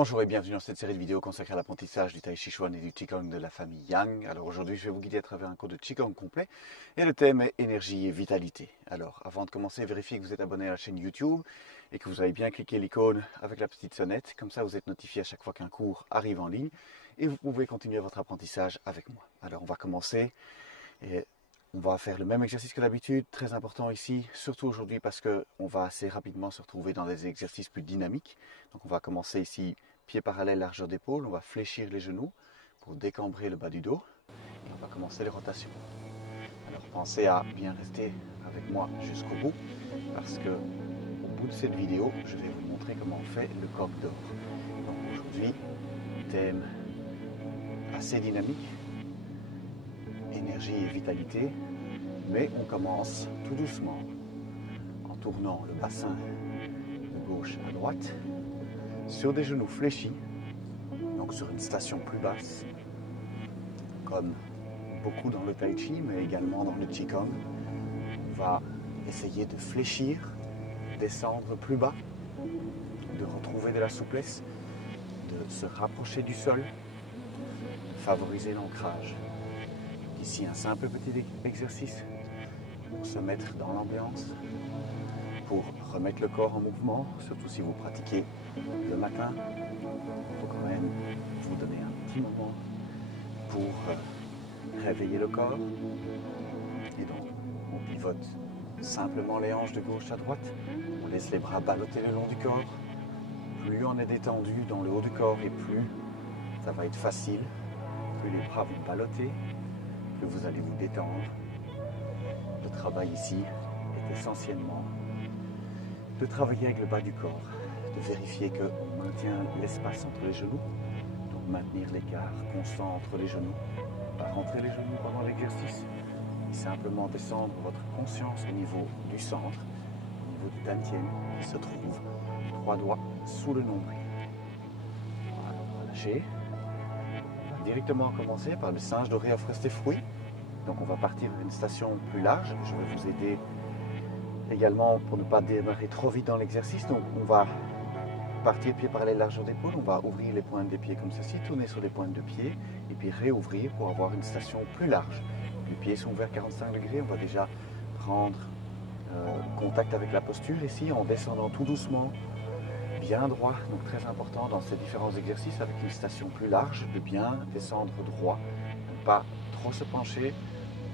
Bonjour et bienvenue dans cette série de vidéos consacrée à l'apprentissage du Tai Chi Chuan et du Qigong de la famille Yang. Alors aujourd'hui, je vais vous guider à travers un cours de Qigong complet et le thème est énergie et vitalité. Alors avant de commencer, vérifiez que vous êtes abonné à la chaîne YouTube et que vous avez bien cliqué l'icône avec la petite sonnette. Comme ça, vous êtes notifié à chaque fois qu'un cours arrive en ligne et vous pouvez continuer votre apprentissage avec moi. Alors on va commencer et on va faire le même exercice que d'habitude, très important ici, surtout aujourd'hui parce qu'on va assez rapidement se retrouver dans des exercices plus dynamiques. Donc on va commencer ici, pieds parallèles, largeur d'épaule, on va fléchir les genoux pour décambrer le bas du dos et on va commencer les rotations. Alors pensez à bien rester avec moi jusqu'au bout parce que au bout de cette vidéo, je vais vous montrer comment on fait le coq d'or. Donc aujourd'hui, thème assez dynamique, énergie et vitalité, mais on commence tout doucement en tournant le bassin de gauche à droite sur des genoux fléchis, donc sur une station plus basse, comme beaucoup dans le Tai Chi, mais également dans le Qigong. On va essayer de fléchir, descendre plus bas, de retrouver de la souplesse, de se rapprocher du sol, favoriser l'ancrage. Ici, un simple petit exercice pour se mettre dans l'ambiance, pour remettre le corps en mouvement, surtout si vous pratiquez le matin. Il faut quand même vous donner un petit moment pour réveiller le corps. Et donc, on pivote simplement les hanches de gauche à droite. On laisse les bras ballotter le long du corps. Plus on est détendu dans le haut du corps et plus ça va être facile. Plus les bras vont ballotter, plus vous allez vous détendre. Le travail ici est essentiellement de travailler avec le bas du corps, de vérifier qu'on maintient l'espace entre les genoux, donc maintenir l'écart constant entre les genoux, pas rentrer les genoux pendant l'exercice, et simplement descendre votre conscience au niveau du centre, au niveau du dantian qui se trouve 3 doigts sous le nombril. Voilà, relâchez. On va directement commencer par le singe doré offre ses fruits. Donc on va partir d'une station plus large. Je vais vous aider également pour ne pas démarrer trop vite dans l'exercice. Donc on va partir pieds parallèles, largeur d'épaule. On va ouvrir les pointes des pieds comme ceci, tourner sur les pointes de pied et puis réouvrir pour avoir une station plus large. Les pieds sont ouverts 45 degrés. On va déjà prendre contact avec la posture ici en descendant tout doucement, bien droit. Donc très important dans ces différents exercices avec une station plus large de bien descendre droit, ne pas trop se pencher.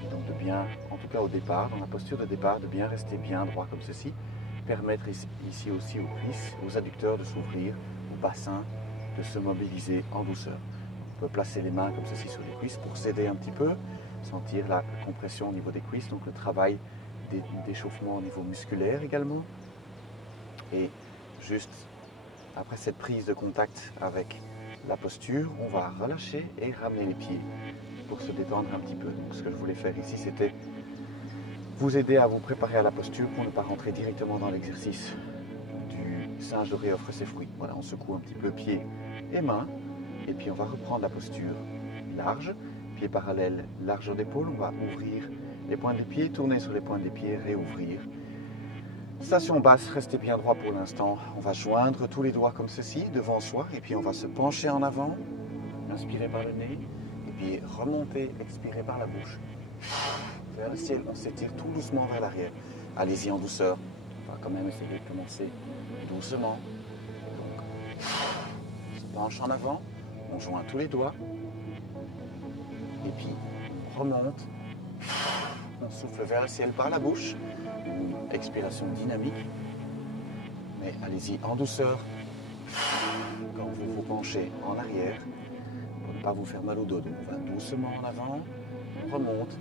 Donc de bien, en tout cas au départ, dans la posture de départ, de bien rester bien droit comme ceci. Permettre ici aussi aux cuisses, aux adducteurs de s'ouvrir, au bassin de se mobiliser en douceur. On peut placer les mains comme ceci sur les cuisses pour s'aider un petit peu, sentir la compression au niveau des cuisses, donc le travail d'échauffement au niveau musculaire également. Et juste après cette prise de contact avec la posture, on va relâcher et ramener les pieds pour se détendre un petit peu. Donc ce que je voulais faire ici, c'était vous aider à vous préparer à la posture pour ne pas rentrer directement dans l'exercice du singe doré offre ses fruits. Voilà, on secoue un petit peu pieds et mains, et puis on va reprendre la posture large, pieds parallèles, largeur d'épaule. On va ouvrir les pointes des pieds, tourner sur les pointes des pieds, réouvrir. Station basse, restez bien droit pour l'instant. On va joindre tous les doigts comme ceci devant soi, et puis on va se pencher en avant, inspirer par le nez, et puis remonter, expirer par la bouche. Vers le ciel, on s'étire tout doucement vers l'arrière. Allez-y en douceur. On va quand même essayer de commencer doucement. Donc, on se penche en avant, on joint tous les doigts. Et puis, on remonte. On souffle vers le ciel par la bouche. Une expiration dynamique. Mais allez-y en douceur. Quand vous vous penchez en arrière, pour ne pas vous faire mal au dos. Donc, on va doucement en avant, on remonte.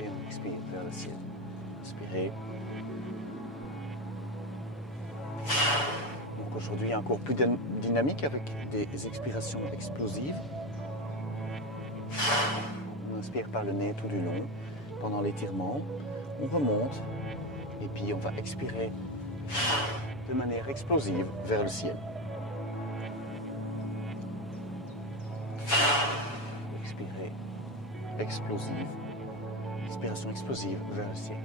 Et on expire vers le ciel. Inspirez. Donc aujourd'hui, un cours plus dynamique avec des expirations explosives. On inspire par le nez tout du long. Pendant l'étirement, on remonte. Et puis on va expirer de manière explosive vers le ciel. Expirez. Explosive. Expiration explosive vers le ciel.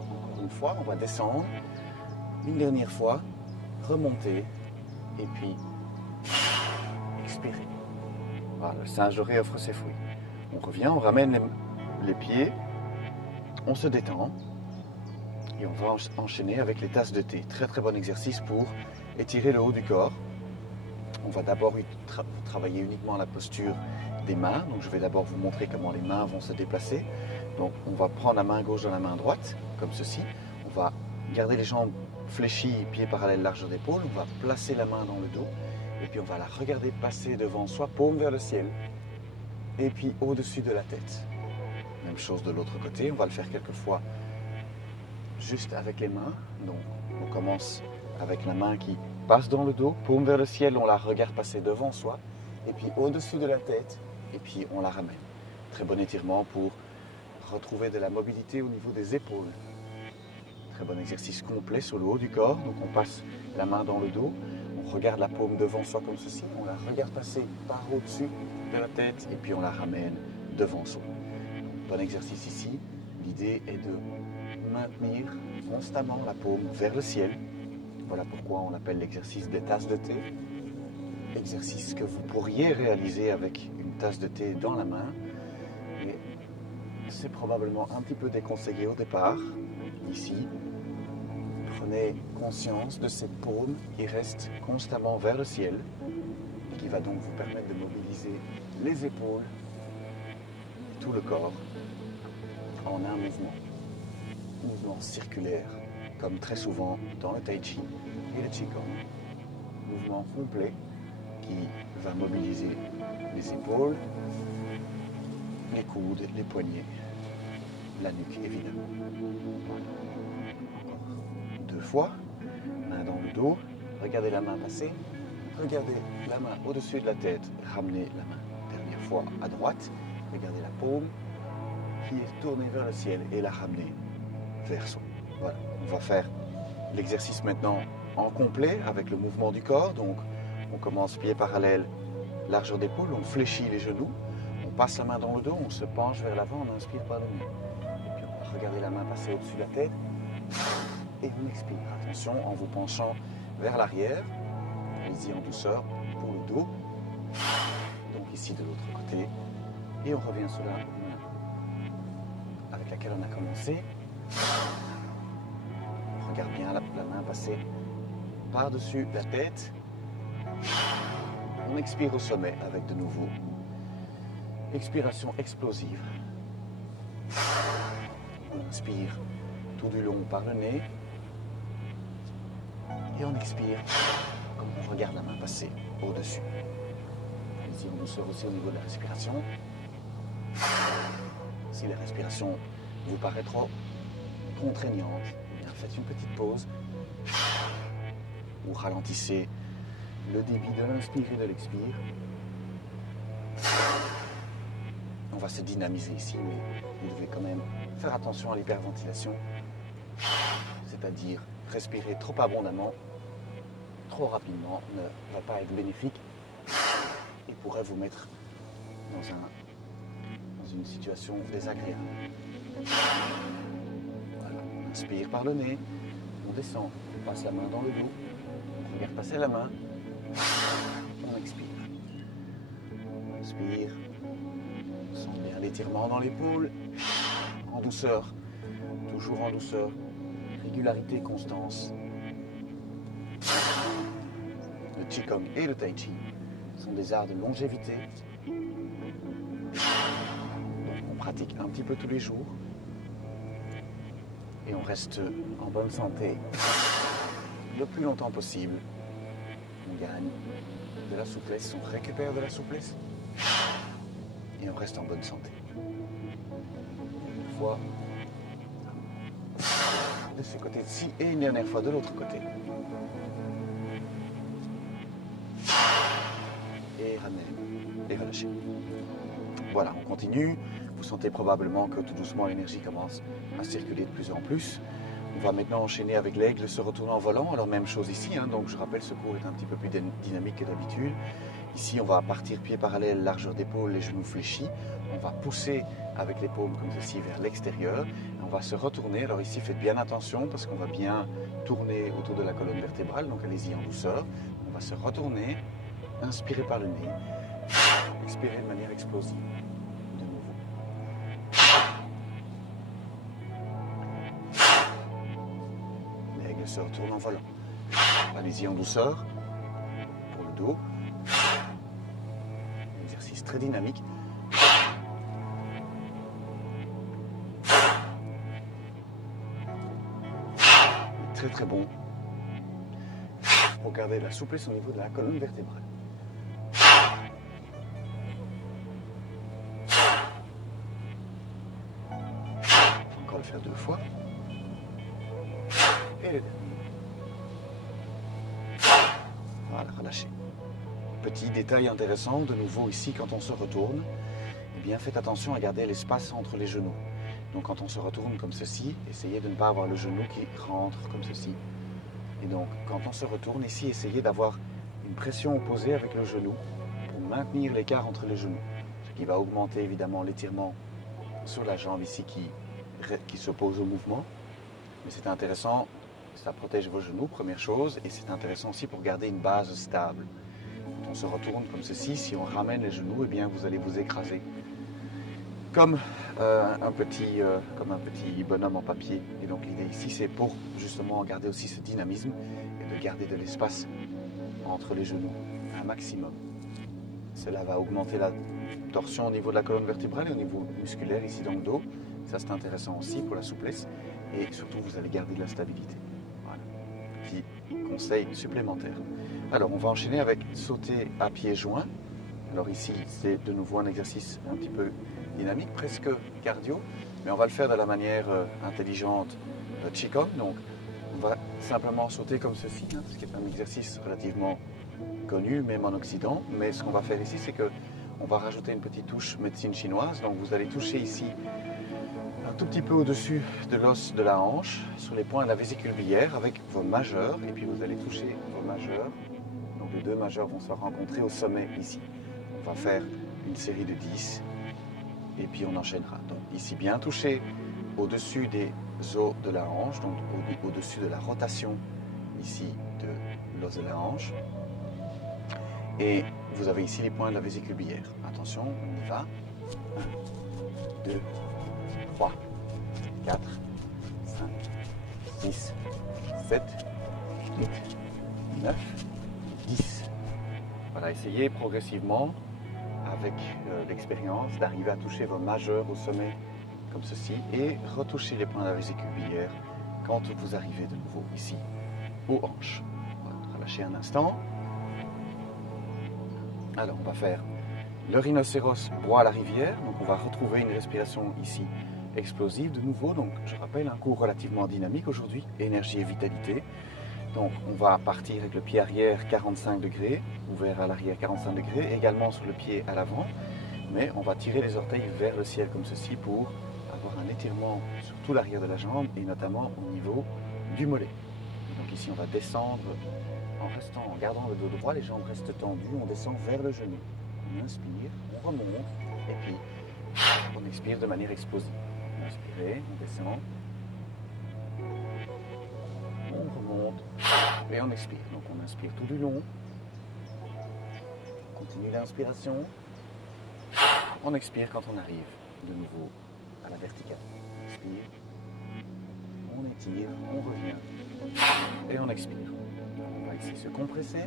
Encore une fois, on va descendre. Une dernière fois, remonter et puis expirez. Voilà, le singe doré offre ses fruits. On revient, on ramène les pieds, on se détend et on va enchaîner avec les tasses de thé. Très très bon exercice pour étirer le haut du corps. On va d'abord travailler uniquement la posture des mains. Donc je vais d'abord vous montrer comment les mains vont se déplacer. Donc on va prendre la main gauche dans la main droite, comme ceci. On va garder les jambes fléchies, pieds parallèles, largeur d'épaule. On va placer la main dans le dos et puis on va la regarder passer devant soi, paume vers le ciel et puis au-dessus de la tête. Même chose de l'autre côté, on va le faire quelques fois juste avec les mains. Donc on commence avec la main qui passe dans le dos, paume vers le ciel, on la regarde passer devant soi et puis au-dessus de la tête et puis on la ramène. Très bon étirement pour retrouver de la mobilité au niveau des épaules. Très bon exercice complet sur le haut du corps. Donc on passe la main dans le dos, on regarde la paume devant soi comme ceci, on la regarde passer par au-dessus de la tête et puis on la ramène devant soi. Bon exercice ici. L'idée est de maintenir constamment la paume vers le ciel. Voilà pourquoi on l'appelle l'exercice des tasses de thé. Exercice que vous pourriez réaliser avec une tasse de thé dans la main. Mais c'est probablement un petit peu déconseillé au départ. Ici, prenez conscience de cette paume qui reste constamment vers le ciel et qui va donc vous permettre de mobiliser les épaules, tout le corps en un mouvement circulaire, comme très souvent dans le Tai Chi et le Qigong. Mouvement complet qui va mobiliser les épaules, les coudes, les poignets, la nuque évidemment. Deux fois, main dans le dos, regardez la main passer, regardez la main au-dessus de la tête, ramenez la main dernière fois à droite, regardez la paume qui est tournée vers le ciel et la ramenez vers soi. Voilà, on va faire l'exercice maintenant en complet avec le mouvement du corps. Donc on commence pieds parallèles, largeur d'épaule, on fléchit les genoux, on passe la main dans le dos, on se penche vers l'avant, on inspire par le nez. Et puis on va regarder la main passer au-dessus de la tête et on expire. Attention en vous penchant vers l'arrière, allez-y en douceur pour le dos. Donc ici de l'autre côté. Et on revient sur la main avec laquelle on a commencé. On regarde bien la main passer par-dessus la tête. On expire au sommet avec de nouveau expiration explosive. On inspire tout du long par le nez. Et on expire comme on regarde la main passer au-dessus. Allez-y en douceur aussi au niveau de la respiration. Si la respiration vous paraît trop contraignante, eh bien faites une petite pause ou ralentissez le débit de l'inspire et de l'expire. On va se dynamiser ici, mais vous devez quand même faire attention à l'hyperventilation, c'est-à-dire respirer trop abondamment, trop rapidement ne va pas être bénéfique et pourrait vous mettre dans une situation désagréable. Voilà, on inspire par le nez, on descend, on passe la main dans le dos, on regarde passer la main, on expire. On inspire, on sent bien l'étirement dans l'épaule, en douceur, toujours en douceur, régularité, constance. Le Qigong et le Tai Chi sont des arts de longévité. Donc on pratique un petit peu tous les jours et on reste en bonne santé le plus longtemps possible. On gagne de la souplesse, on récupère de la souplesse et on reste en bonne santé. Une fois de ce côté-ci et une dernière fois de l'autre côté. Et ramenez et relâchez. Voilà, on continue. Vous sentez probablement que tout doucement l'énergie commence à circuler de plus en plus. On va maintenant enchaîner avec l'aigle se retourne en volant. Alors même chose ici, donc je rappelle, ce cours est un petit peu plus dynamique que d'habitude. Ici, on va partir pieds parallèles, largeur d'épaule, les genoux fléchis. On va pousser avec les paumes comme ceci vers l'extérieur. On va se retourner. Alors ici, faites bien attention parce qu'on va bien tourner autour de la colonne vertébrale. Donc allez-y en douceur. On va se retourner, inspirer par le nez, expirer de manière explosive. De nouveau. L'aigle se retourne en volant. Allez-y en douceur pour le dos. Un exercice très dynamique. Très très bon pour garder la souplesse au niveau de la colonne vertébrale. Encore le faire 2 fois. Et le dernier. Voilà, relâchez. Petit détail intéressant, de nouveau ici, quand on se retourne, eh bien faites attention à garder l'espace entre les genoux. Donc quand on se retourne comme ceci, essayez de ne pas avoir le genou qui rentre comme ceci. Et donc quand on se retourne ici, essayez d'avoir une pression opposée avec le genou pour maintenir l'écart entre les genoux. Ce qui va augmenter évidemment l'étirement sur la jambe ici qui s'oppose au mouvement. Mais c'est intéressant, ça protège vos genoux, première chose, et c'est intéressant aussi pour garder une base stable. Quand on se retourne comme ceci, si on ramène les genoux, eh bien vous allez vous écraser. Comme un petit bonhomme en papier. Et donc l'idée ici, c'est pour justement garder aussi ce dynamisme et de garder de l'espace entre les genoux, un maximum. Cela va augmenter la torsion au niveau de la colonne vertébrale et au niveau musculaire ici dans le dos. Ça c'est intéressant aussi pour la souplesse et surtout vous allez garder de la stabilité. Voilà. Petit conseil supplémentaire. Alors on va enchaîner avec sauter à pieds joints. Alors ici c'est de nouveau un exercice un petit peu dynamique, presque cardio, mais on va le faire de la manière intelligente de Qigong. Donc on va simplement sauter comme ceci, ce qui est un exercice relativement connu, même en Occident. Mais ce qu'on va faire ici, c'est qu'on va rajouter une petite touche médecine chinoise. Donc vous allez toucher ici un tout petit peu au-dessus de l'os de la hanche, sur les points de la vésicule biliaire avec vos majeurs, et puis vous allez toucher vos majeurs. Donc les 2 majeurs vont se rencontrer au sommet ici. On va faire une série de 10. Et puis on enchaînera. Donc ici bien touché au-dessus des os de la hanche, donc au-dessus de la rotation ici de l'os de la hanche. Et vous avez ici les points de la vésicule biliaire. Attention, on y va. 1, 2, 3, 4, 5, 6, 7, 8, 9, 10. Voilà, essayez progressivement avec l'expérience d'arriver à toucher vos majeurs au sommet comme ceci et retoucher les points de la vésicule biliaire quand vous arrivez de nouveau ici aux hanches. Voilà, relâchez un instant. Alors on va faire le rhinocéros boit à la rivière, donc on va retrouver une respiration ici explosive de nouveau. Donc je rappelle un cours relativement dynamique aujourd'hui, énergie et vitalité. Donc on va partir avec le pied arrière 45 degrés, ouvert à l'arrière 45 degrés, également sur le pied à l'avant, mais on va tirer les orteils vers le ciel comme ceci pour avoir un étirement sur tout l'arrière de la jambe et notamment au niveau du mollet. Donc ici on va descendre en gardant le dos droit, les jambes restent tendues, on descend vers le genou. On inspire, on remonte et puis on expire de manière explosive. On inspire, on descend. On remonte et on expire. Donc on inspire tout du long. On continue l'inspiration. On expire quand on arrive de nouveau à la verticale. On inspire, on étire, on revient et on expire. On va ici se compresser.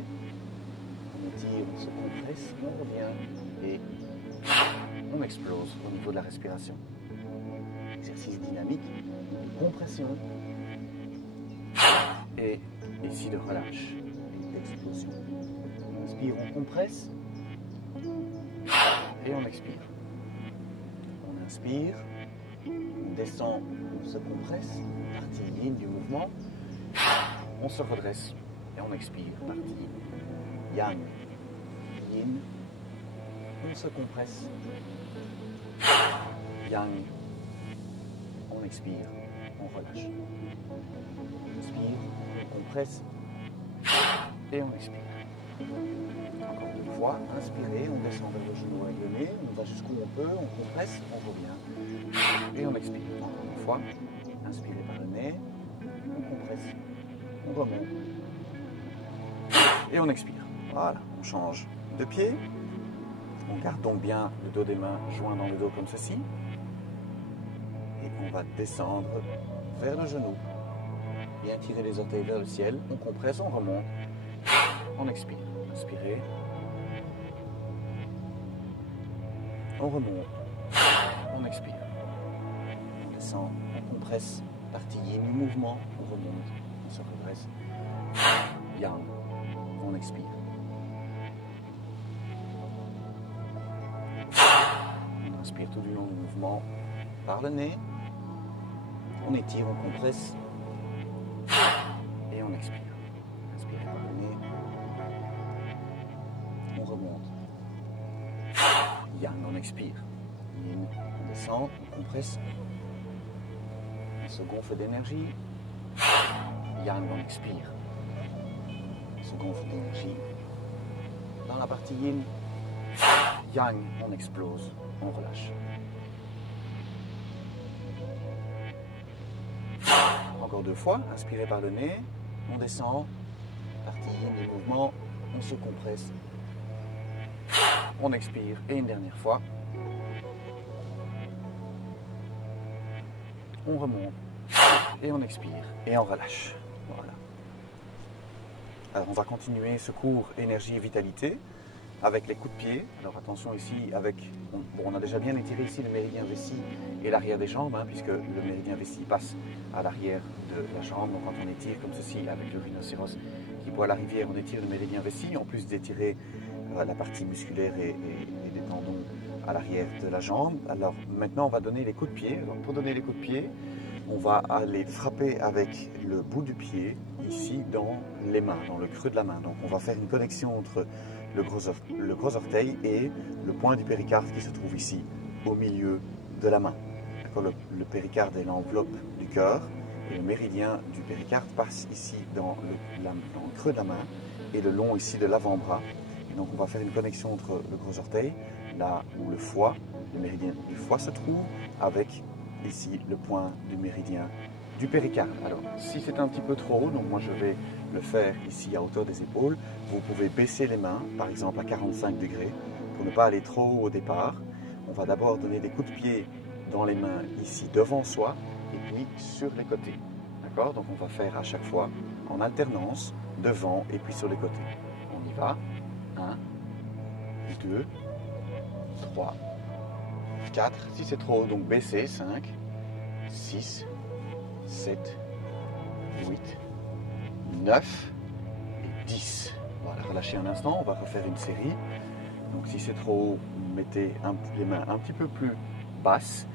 On étire, on se compresse, on revient et on explose au niveau de la respiration. Exercice dynamique, compression. Et ici de relâche, d'explosion. On inspire, on compresse et on expire. On inspire, on descend, on se compresse, partie yin du mouvement. On se redresse et on expire, partie yang, yin. On se compresse, yang. On expire, on relâche. On inspire, on compresse et on expire. Encore 2 fois, inspirez, on descend vers le genou avec le nez, on va jusqu'où on peut, on compresse, on revient et on expire. Encore 1 fois, inspirez par le nez, on compresse, on remonte et on expire. Voilà, on change de pied. On garde donc bien le dos des mains joints dans le dos comme ceci. Et on va descendre vers le genou. Bien tirer les orteils vers le ciel. On compresse, on remonte. On expire. Inspirez. On remonte. On expire. On descend. On compresse. Partie yin du mouvement. On remonte. On se redresse. Yang. On expire. On inspire tout du long du mouvement par le nez. On étire, on compresse. Et on expire. Inspirez par le nez. On remonte. Yang, on expire. Yin, on descend, on compresse. On se gonfle d'énergie. Yang, on expire. On se gonfle d'énergie. Dans la partie yin, yang, on explose, on relâche. Encore 2 fois, inspirez par le nez, on descend, partie yin du mouvement, on se compresse, on expire, et une dernière fois, on remonte, et on expire, et on relâche. Voilà. Alors on va continuer ce cours énergie et vitalité avec les coups de pied. Alors attention ici, on a déjà bien étiré ici le méridien vessie et l'arrière des jambes, puisque le méridien vessie passe à l'arrière de la jambe. Donc quand on étire comme ceci avec le rhinocéros qui boit la rivière, on étire le méridien vessie, en plus d'étirer la partie musculaire et des tendons à l'arrière de la jambe. Alors maintenant on va donner les coups de pied. Alors pour donner les coups de pied, on va aller frapper avec le bout du pied ici dans les mains, dans le creux de la main. Donc on va faire une connexion entre le gros orteil et le point du péricarde qui se trouve ici au milieu de la main. Le péricarde est l'enveloppe du cœur et le méridien du péricarde passe ici dans le creux de la main et le long ici de l'avant-bras. Et donc on va faire une connexion entre le gros orteil, là où le foie, le méridien du foie se trouve, avec ici le point du méridien du péricarde. Alors si c'est un petit peu trop haut, donc moi je vais le faire ici à hauteur des épaules, vous pouvez baisser les mains, par exemple à 45 degrés, pour ne pas aller trop haut au départ. On va d'abord donner des coups de pied dans les mains ici devant soi et puis sur les côtés. D'accord? Donc on va faire à chaque fois en alternance, devant et puis sur les côtés. On y va. 1, 2, 3, 4. Si c'est trop haut, donc baissez. 5, 6, 7, 8, 9 et 10. Voilà, relâchez un instant, on va refaire une série. Donc si c'est trop haut, mettez les mains un petit peu plus basses.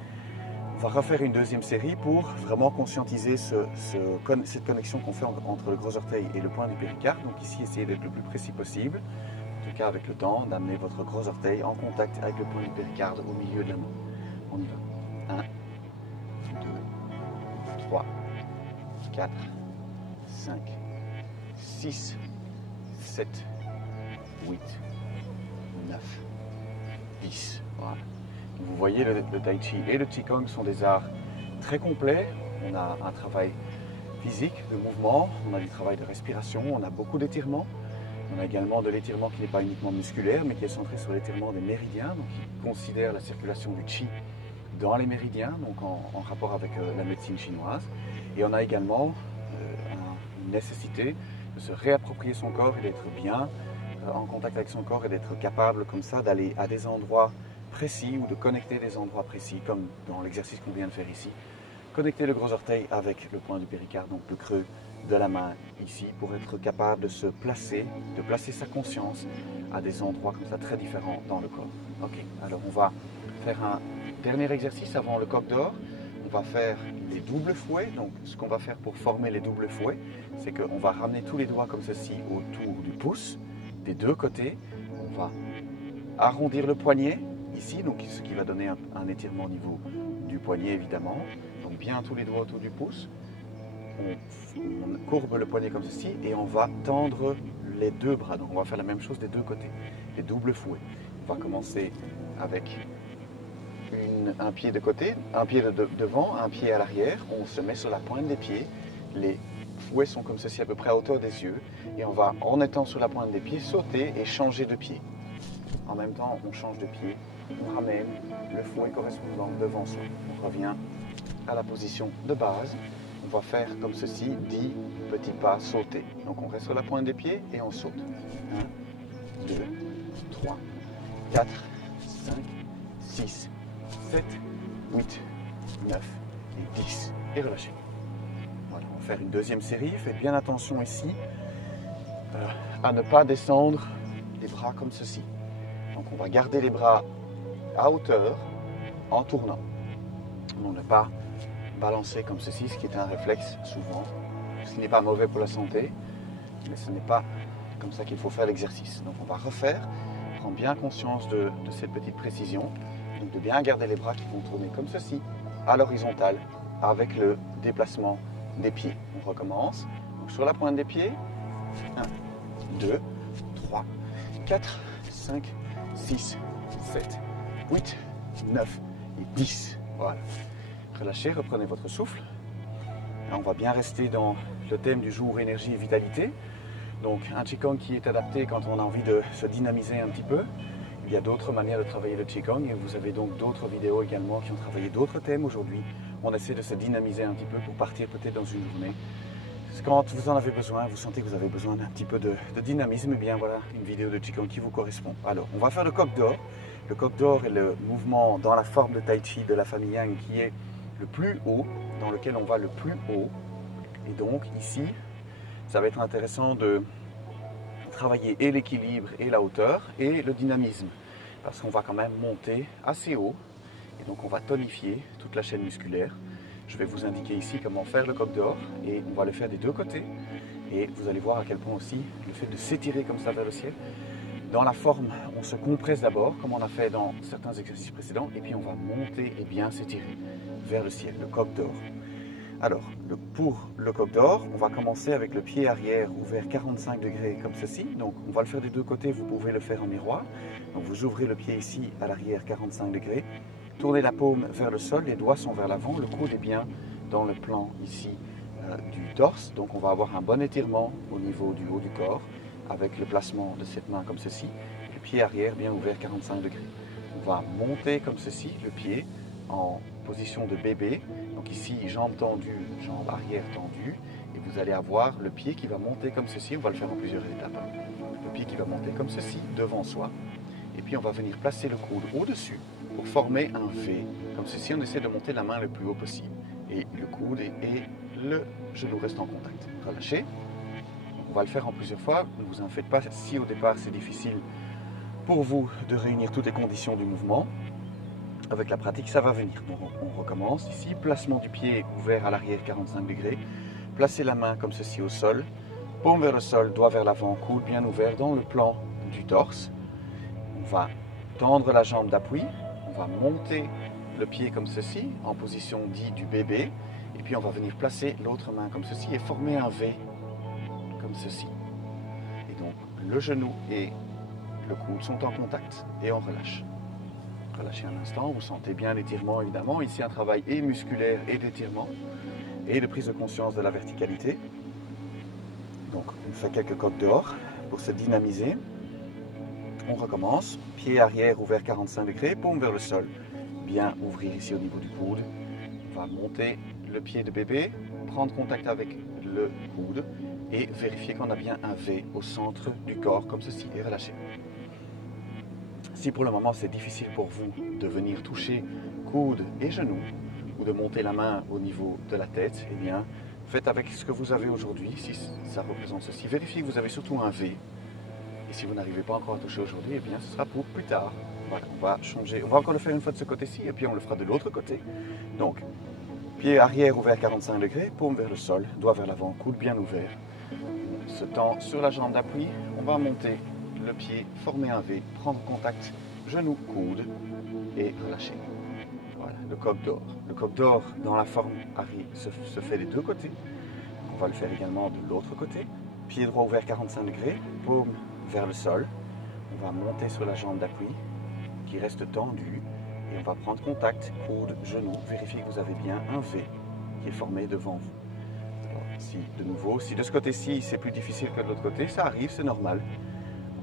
On va refaire une deuxième série pour vraiment conscientiser cette connexion qu'on fait entre le gros orteil et le point du péricarde. Donc ici, essayez d'être le plus précis possible. En tout cas, avec le temps, d'amener votre gros orteil en contact avec le point du péricarde au milieu de la main. On y va. 1, 2, 3, 4, 5, 6, 7, 8, 9, 10. Voilà. Vous voyez, le Tai Chi et le Qigong sont des arts très complets. On a un travail physique, de mouvement, on a du travail de respiration, on a beaucoup d'étirements. On a également de l'étirement qui n'est pas uniquement musculaire, mais qui est centré sur l'étirement des méridiens, donc qui considère la circulation du Qi dans les méridiens, donc en rapport avec la médecine chinoise. Et on a également une nécessité de se réapproprier son corps et d'être bien en contact avec son corps et d'être capable comme ça d'aller à des endroits précis ou de connecter des endroits précis, comme dans l'exercice qu'on vient de faire ici. Connecter le gros orteil avec le point du péricarde, donc le creux de la main ici, pour être capable de se placer, de placer sa conscience à des endroits comme ça très différents dans le corps. Ok, alors on va faire un dernier exercice avant le coq d'or. On va faire les doubles fouets. Donc ce qu'on va faire pour former les doubles fouets, c'est qu'on va ramener tous les doigts comme ceci autour du pouce, des deux côtés. On va arrondir le poignet ici, donc ce qui va donner un étirement au niveau du poignet évidemment. Donc bien tous les doigts autour du pouce. On courbe le poignet comme ceci et on va tendre les deux bras. Donc on va faire la même chose des deux côtés, les doubles fouets. On va commencer avec un pied de côté, un pied devant, un pied à l'arrière. On se met sur la pointe des pieds. Les fouets sont comme ceci à peu près à hauteur des yeux. Et on va, en étant sur la pointe des pieds, sauter et changer de pied. En même temps, on change de pied, on ramène le fouet correspondant devant soi. On revient à la position de base. On va faire comme ceci, 10 petits pas sautés. Donc on reste sur la pointe des pieds et on saute. 1, 2, 3, 4, 5, 6, 7, 8, 9 et 10. Et relâchez. Voilà, on va faire une deuxième série. Faites bien attention ici à ne pas descendre les bras comme ceci. Donc on va garder les bras à hauteur en tournant. On ne pas balancer comme ceci, ce qui est un réflexe souvent, ce qui n'est pas mauvais pour la santé, mais ce n'est pas comme ça qu'il faut faire l'exercice. Donc on va refaire, prendre bien conscience de cette petite précision, donc de bien garder les bras qui vont tourner comme ceci, à l'horizontale, avec le déplacement des pieds. On recommence, donc sur la pointe des pieds, 1, 2, 3, 4, 5, 6, 7, 8, 9 et 10. Voilà. Relâchez, reprenez votre souffle. Là, on va bien rester dans le thème du jour énergie et vitalité. Donc un Qigong qui est adapté quand on a envie de se dynamiser un petit peu. Il y a d'autres manières de travailler le Qigong et vous avez donc d'autres vidéos également qui ont travaillé d'autres thèmes aujourd'hui. On essaie de se dynamiser un petit peu pour partir peut-être dans une journée. Quand vous en avez besoin, vous sentez que vous avez besoin d'un petit peu de dynamisme, eh bien voilà une vidéo de Qigong qui vous correspond. Alors, on va faire le coq d'or. Le coq d'or est le mouvement dans la forme de Tai Chi de la famille Yang qui est le plus haut, dans lequel on va le plus haut. Et donc ici, ça va être intéressant de travailler et l'équilibre et la hauteur et le dynamisme. Parce qu'on va quand même monter assez haut. Et donc on va tonifier toute la chaîne musculaire. Je vais vous indiquer ici comment faire le coq d'or et on va le faire des deux côtés. Et vous allez voir à quel point aussi le fait de s'étirer comme ça vers le ciel, dans la forme, on se compresse d'abord, comme on a fait dans certains exercices précédents, et puis on va monter et bien s'étirer vers le ciel, le coq d'or. Alors, pour le coq d'or, on va commencer avec le pied arrière ouvert 45 degrés comme ceci. Donc, on va le faire des deux côtés, vous pouvez le faire en miroir. Donc, vous ouvrez le pied ici à l'arrière 45 degrés. Tournez la paume vers le sol, les doigts sont vers l'avant, le coude est bien dans le plan ici du torse. Donc on va avoir un bon étirement au niveau du haut du corps avec le placement de cette main comme ceci. Le pied arrière bien ouvert 45 degrés. On va monter comme ceci le pied en position de bébé. Donc ici, jambes tendues, jambes arrière tendues. Et vous allez avoir le pied qui va monter comme ceci. On va le faire en plusieurs étapes. Le pied qui va monter comme ceci devant soi. Et puis on va venir placer le coude au-dessus pour former un V. Comme ceci, on essaie de monter la main le plus haut possible. Et le coude et le genou restent en contact. Relâchez. On va le faire en plusieurs fois. Ne vous en faites pas si au départ c'est difficile pour vous de réunir toutes les conditions du mouvement. Avec la pratique, ça va venir. Donc on recommence ici. Placement du pied ouvert à l'arrière 45 degrés. Placez la main comme ceci au sol. Paume vers le sol, doigt vers l'avant, coude bien ouvert dans le plan du torse. On va tendre la jambe d'appui. On va monter le pied comme ceci, en position dite du bébé. Et puis on va venir placer l'autre main comme ceci et former un V comme ceci. Et donc le genou et le coude sont en contact et on relâche. Relâchez un instant, vous sentez bien l'étirement évidemment. Ici un travail et musculaire et d'étirement et de prise de conscience de la verticalité. Donc on fait quelques coqs dehors pour se dynamiser. On recommence, pied arrière ouvert 45 degrés, paume vers le sol. Bien ouvrir ici au niveau du coude. On va monter le pied de bébé, prendre contact avec le coude et vérifier qu'on a bien un V au centre du corps comme ceci et relâcher. Si pour le moment c'est difficile pour vous de venir toucher coude et genou ou de monter la main au niveau de la tête, eh bien faites avec ce que vous avez aujourd'hui, si ça représente ceci. Vérifiez que vous avez surtout un V. Et si vous n'arrivez pas encore à toucher aujourd'hui, eh bien ce sera pour plus tard. Voilà, on va changer, on va encore le faire une fois de ce côté-ci et puis on le fera de l'autre côté. Donc, pied arrière ouvert 45 degrés, paume vers le sol, doigt vers l'avant, coude bien ouvert. On se tend sur la jambe d'appui, on va monter le pied, former un V, prendre contact, genou, coude et relâcher. Voilà, le coq d'or. Le coq d'or dans la forme se fait des deux côtés. On va le faire également de l'autre côté. Pied droit ouvert 45 degrés, paume vers le sol. On va monter sur la jambe d'appui qui reste tendue et on va prendre contact, coude, genou. Vérifiez que vous avez bien un V qui est formé devant vous. Alors, Si, de nouveau, si de ce côté-ci c'est plus difficile que de l'autre côté, ça arrive, c'est normal.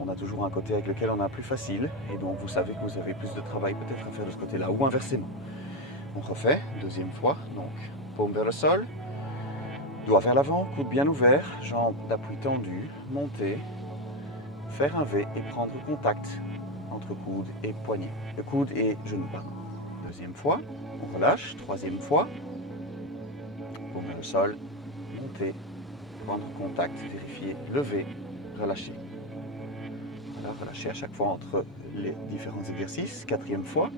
On a toujours un côté avec lequel on a plus facile et donc vous savez que vous avez plus de travail peut-être à faire de ce côté-là ou inversement. On refait, deuxième fois, donc paume vers le sol, doigt vers l'avant, coude bien ouvert, jambes d'appui tendues, monter, faire un V et prendre contact entre coude et poignet, coude et genou, pardon. Deuxième fois, on relâche, troisième fois, paume vers le sol, monter, prendre contact, vérifier, lever, relâcher. Voilà, relâcher à chaque fois entre les différents exercices. Quatrième fois,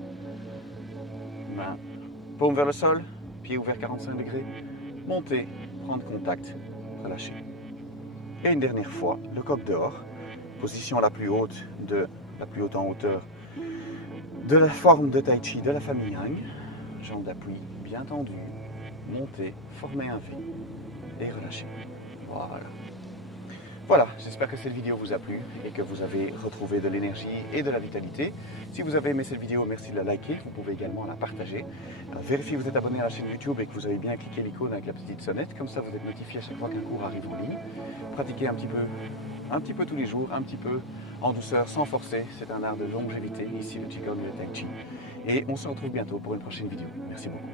main, paume vers le sol, pied ouvert 45 degrés, monter, prendre contact, relâcher. Et une dernière fois, le coq dehors, position la plus haute en hauteur de la forme de Tai Chi de la famille Yang, jambes d'appui bien tendues, monter, former un V et relâcher. Voilà. Voilà, j'espère que cette vidéo vous a plu et que vous avez retrouvé de l'énergie et de la vitalité. Si vous avez aimé cette vidéo, merci de la liker. Vous pouvez également la partager. Vérifiez que vous êtes abonné à la chaîne YouTube et que vous avez bien cliqué l'icône avec la petite sonnette. Comme ça, vous êtes notifié à chaque fois qu'un cours arrive en ligne. Pratiquez un petit peu tous les jours, un petit peu en douceur, sans forcer. C'est un art de longévité, ici le Qigong et le Tai Chi. Et on se retrouve bientôt pour une prochaine vidéo. Merci beaucoup.